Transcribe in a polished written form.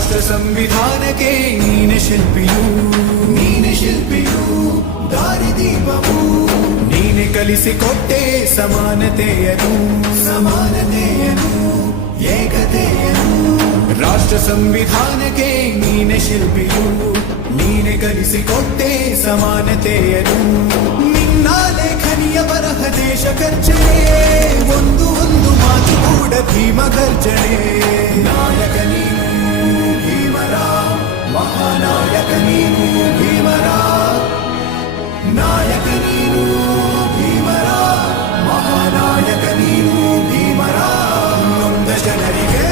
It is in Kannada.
ರಾಷ್ಟ್ರ ಸಂವಿಧಾನಕ್ಕೆ ನೀನೆ ಶಿಲ್ಪಿಯು, ನೀನೆ ಶಿಲ್ಪಿಯು, ದಾರಿದೀಪವು ನೀನೆ ಕಲಿಸಿಕೊಟ್ಟೆ ಸಮಾನತೆಯನು, ಸಮಾನತೆಯನು, ಏಕತೆಯನು. ರಾಷ್ಟ್ರ ಸಂವಿಧಾನಕ್ಕೆ ನೀನೆ ಶಿಲ್ಪಿಯು, ನೀನೆ ಕಲಿಸಿಕೊಟ್ಟೆ ಸಮಾನತೆಯನು. ನಿನ್ನ ಲೇಖನಿಯ ಬರಹ ದೇಶ ಖರ್ಚನೆ, ಒಂದು ಒಂದು ಮಾತು ಕೂಡ ಭೀಮ ಗರ್ಜನೆ. ನಾಯಕ ನೀನು ಭೀಮರ, ಮಹಾನಾಯಕ ನೀನು ಭೀಮರ, ನಾಯಕ ನೀನು ಭೀಮರ, ಮಹಾನಾಯಕ ನೀನು ಭೀಮರ. ನೊಂದ ಜನರಿಗೆ